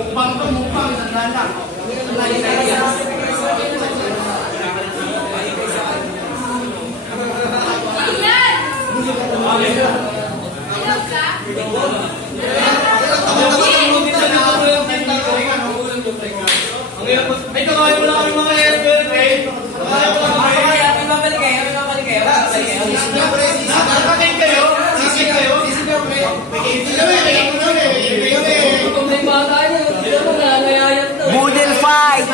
Mukbang to, mukbang. Sandaan lang. Ay, kakain mo lang kami mga helper, eh. Kakain mo lang kami. May babalik kayo. Nakakain kayo? Sisig kayo? Boodle fight!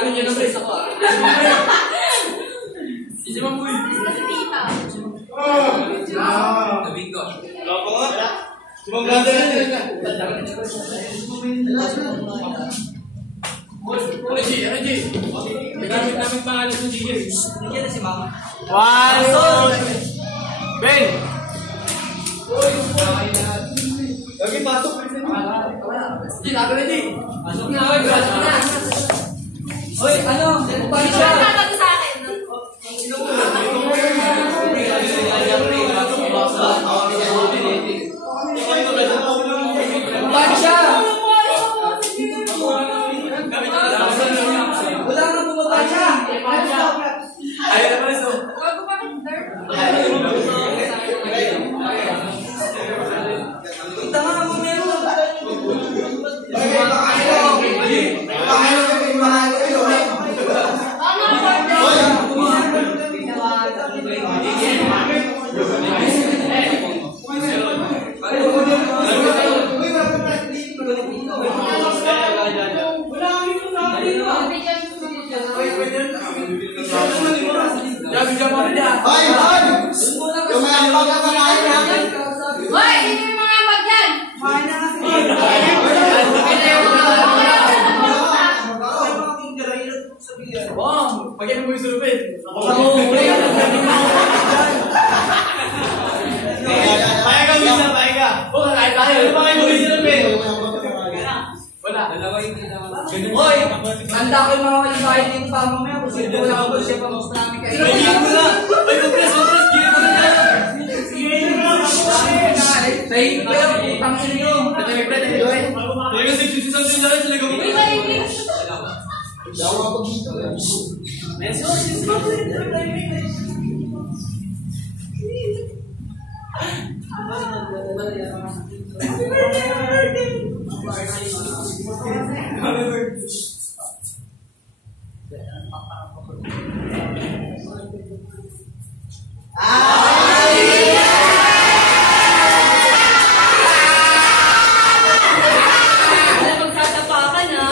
Ano nyo na brace ako ah? Si Mamboy. Tabing ko. Loko nga. Sumang brother na. Energy. Nagamit namin pangalan sa DJ. Hindi na si Mama. One. Ben! Lagi pasok. Hindi, nabi na di. Pasok na. Hoy, ano? Paano siya? Paano sa akin? Paano siya? Wala nga bumaba siya. Ayaw na pala so. Bago pa kinder? Punta nga na muna yun. Hoy! Hindi yung mga abag dyan! Wow! Pagyan mo yung sulupin. Paya ka, Wisa, paya ka. Oo, kahit tayo. Ano ba kayo mo yung sulupin? Wala. Hoy! Handa ko yung mga kalibayan dito pa mamaya. Kung sino wala ako, siya pa mas namin kayo. Ay, mo na! Ay, compress! Gili mo na tayo! Tayo, pero putang nyo. Talaga 60 something na rin sila gawin. Uy, ba English? Magsatapakan ha.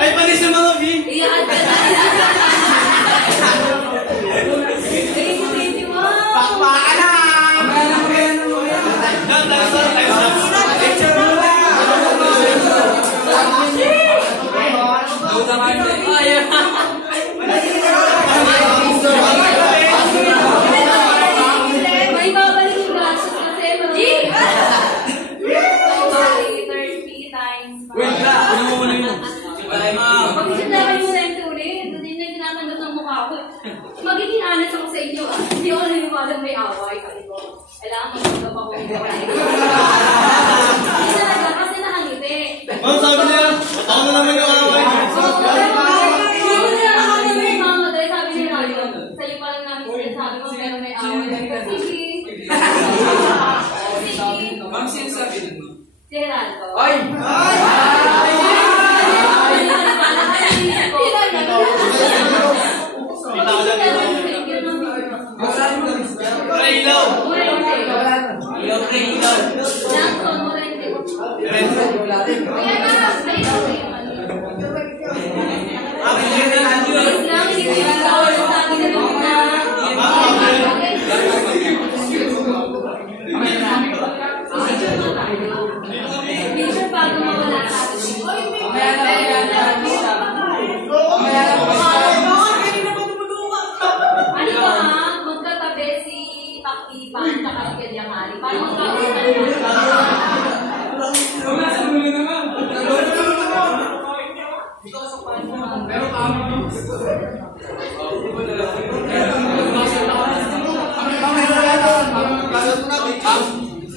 Ay, panis yung mga vin! Iyan ka na. Pakpakan na! May babalik yung gastos kasi. G! 30 times. Wait na! Ano mo muna yun? Balay mga... Pag-isip na kayo sa ito ulit, hindi na tinatanggap ng mukha ko. Magiging honest ako sa inyo. Hindi ako naniwalang may away. Sabi ko, kailangan magtanggap ako ng away. Hindi talaga, kasi nakangiti. Ma'am, sabi niya, ako na naman yung away. Sabi niya Mario, sa'yo pa lang namin sabi ko, pero may away. Sige. Ma'am, sino sabi nun? Si Geraldo. Ay! Ilaw!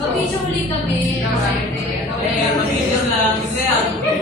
Mag-video ulit kami. Mag-video lang. Kasi anong yan?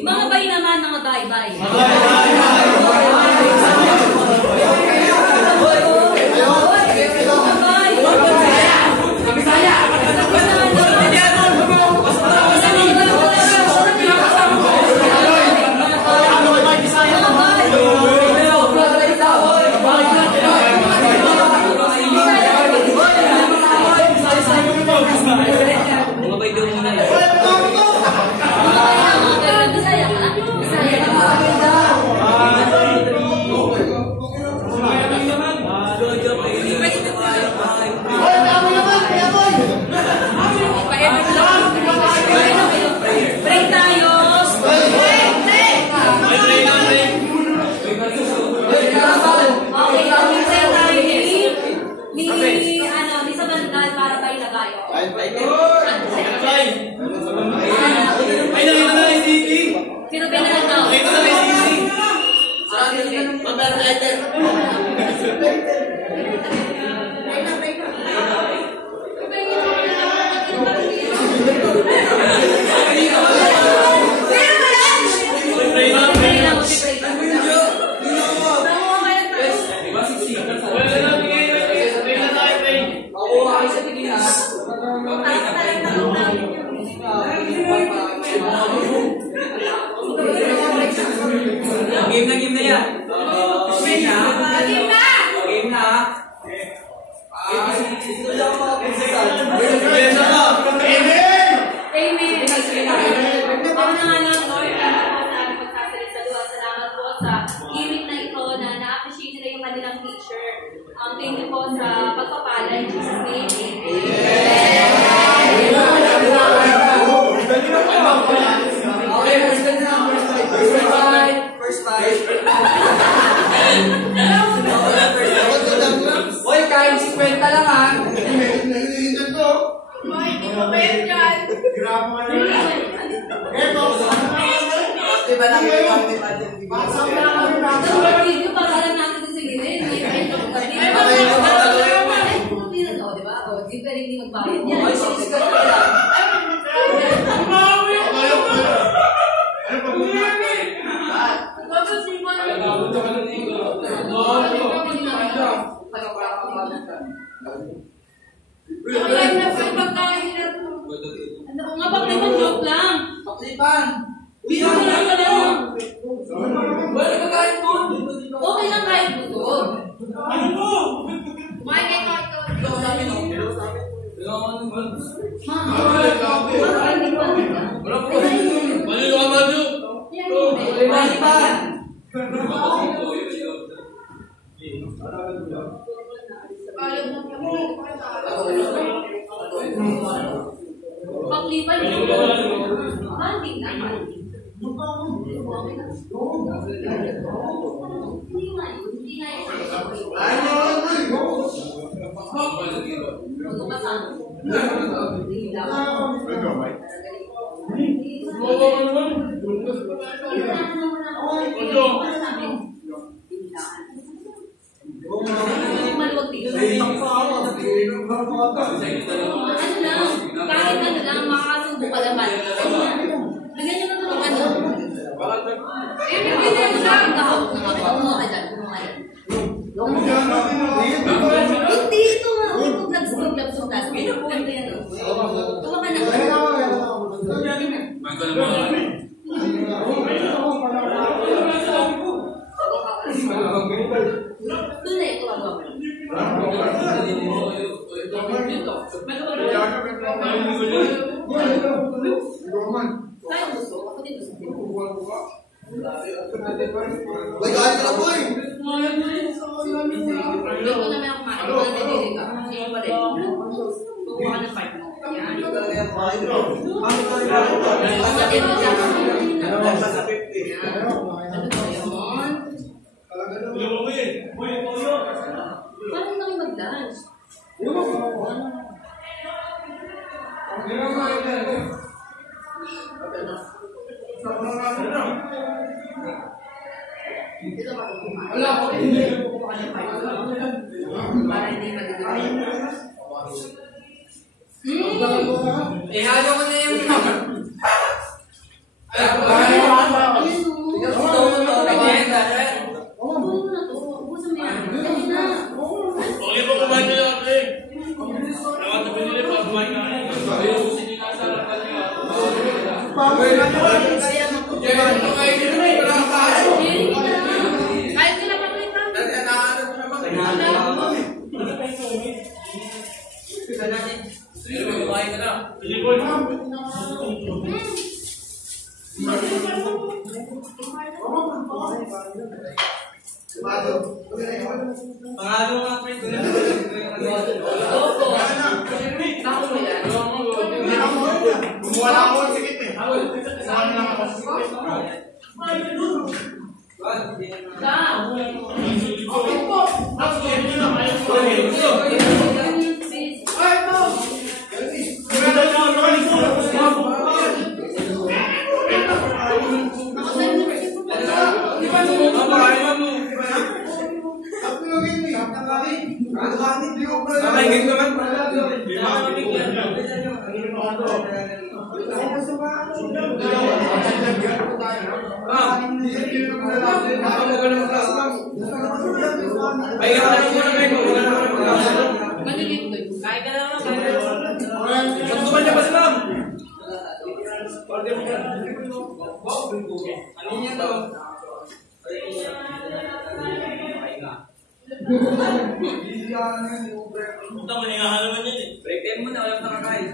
Mga bay naman, mga bay-bay. Game na yan. Game na. Amen. Ako na nga lang, Lord, salamat po sa gimmick na ito na na-appreciate nila yung kanilang teacher. Thank you po sa pagpapala in Jesus' name. First five. Hoy, kain 50 lang ha. Hindi ko pwede dyan. Grabe mo na yun. Eto. Diba lang yung video para lang natin sa gilid. Hindi pwede hindi magbayad yan. Ay, sige, sige. Nga paklipan, joke lang. Paklipan! Biro na lang ka lang. Wala ka kahit doon! Okay lang kahit doon. Ano mo? Kumain kayo kahit doon. Ikaw sa amin, no? Ikaw ano ba? Parang hindi pa nila. Wala po! Mali ka, Madu! Paklipan! Paklipan yun. Banding na, banding. Hindi nga yun. Hindi nga yun. Huwag ka saan. Hindi lang. Maluwag dito. Kahit ano lang, makakasubo ka naman. Bigyan nyo naman ng ano. Bigyan nyo naman kahawag na kapit. Umuha dyan. Hindi ito. Huwag nagsunog-lapsog na. Ganito yan. Tuwa ka na. Doon na ito ang gawin. Kaya gusto, ako din gusto. May kahit ka na po eh! Dito naman ako kumain. Ito na nilili ka. Hindi pa rin. Kukuha ka ng part mo. Yan. Kapatid mo dyan. Ano ba sa 50? Ano ba yun? Parang na kayo mag-dance. Dito ba kung kumain? Wala ko. Kukuha ng part mo. Para hindi magiging. Ihalo ko na yung Kahit sila pa rin pangalo nga friend. Wala ako sa sikit eh. Saan lang ako sa sikit. Break time mo na, walang nakakain.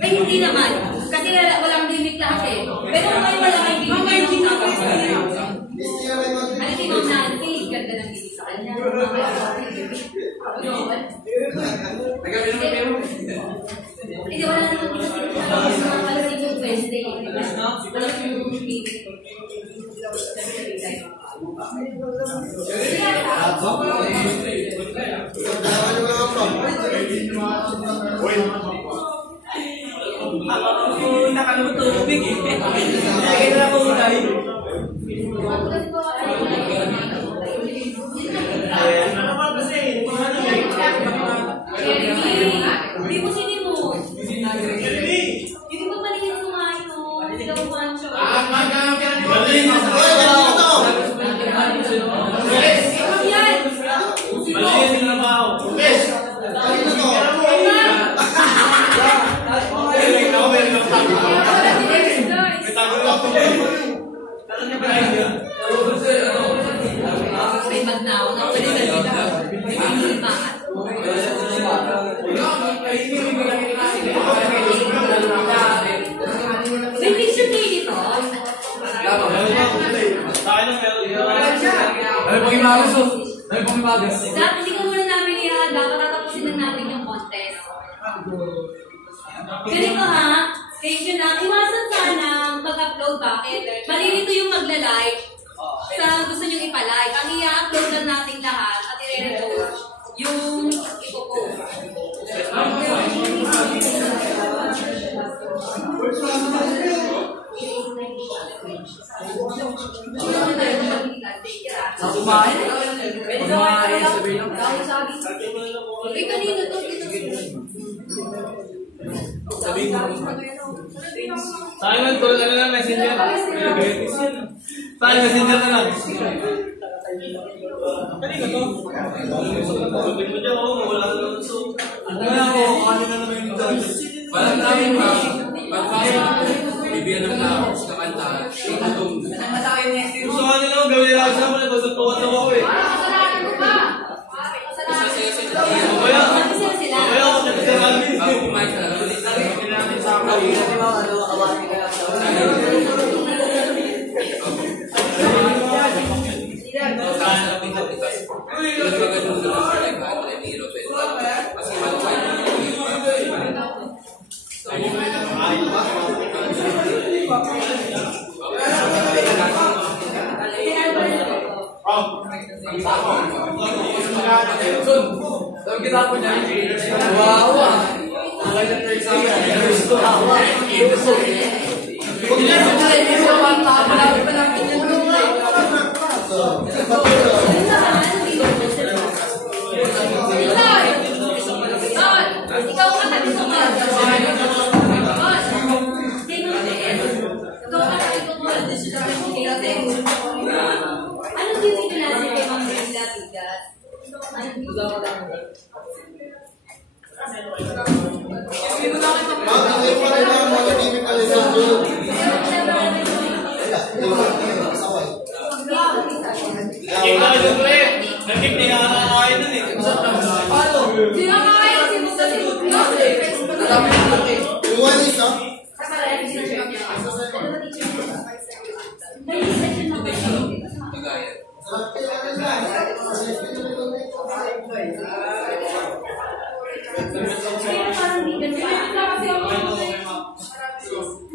Hindi naman. Kasi walang limit lahat eh. Pero may malaki limit. Ano si Ma'am Nancy? Ganda ng limit sa kanya. Hindi wala naman limit yung Wednesday. Wala yung limit. Nakalutubig eh. Kaya na ako unay. Hindi mo sinimo. Hindi mo paligid kumain no. Hindi ka pumancho. May magnaw na pwede sa dito. May picture kayo dito? Dati hindi ka muna namin ihanda para tapusin na natin yung contest. Ganito ha, thank you lang. Iwasan sana mag-upload. Bakit? Malilito yung magla-like sa gusto nyo ipalike. Ang i-upload lang natin lahat at i-repost yung ipopost. Kumain? Kumain, sabi lang. Eh, kanino to? Sabi mo. Simon, call ano lang, messenger. Saan messenger na lang? Kanina to? Sabi mo dyan, wala ka lang ito. Ano na ako, ano na naman yung dahil? Walang namin ma, bibigyan ng tao sa kanta. Gusto ka nila, gawin lang sa mga basta tuwa-tawa ko eh. Kasalanan mo ba? Kaya ako kasi namin. Ako kumain sa lahat. tinapon niya. Wow! Wala na tayo sa akin. Gusto hawa. Huwag niya sa tayo. Gusto hawa. Malapit pa namin yan. Ikaw ka tabi sa mga. Ano dito na si kay Ma'am Brenda Tigas?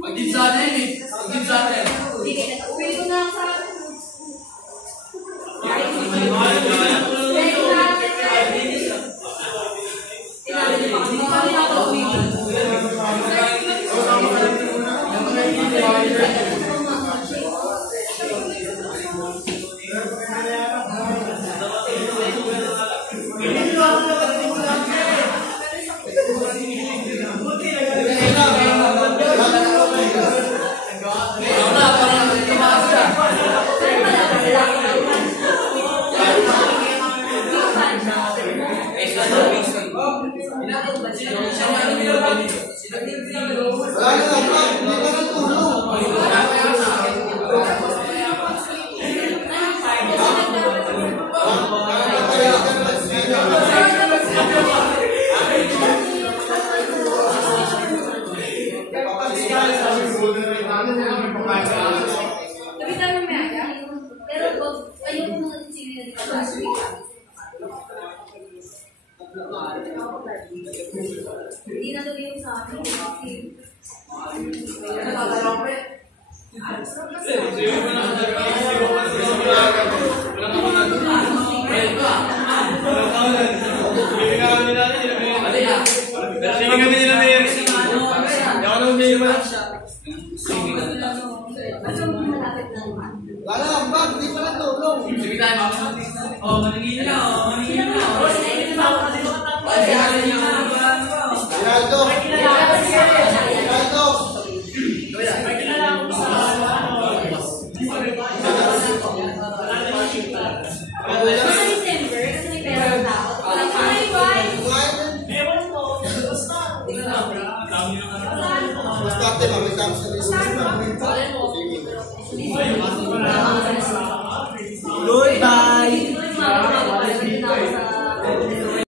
Mag-ginsana yun eh. Mag-ginsana yun. Uwi ko na sa... Hindi na tuloy yung sa akin.